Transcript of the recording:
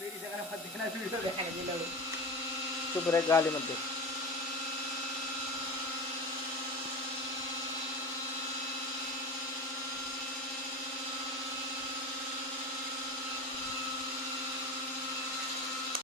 मेरी जगह मत देखना वीडियो देखने के लिए चुप रहे गाली मत दे।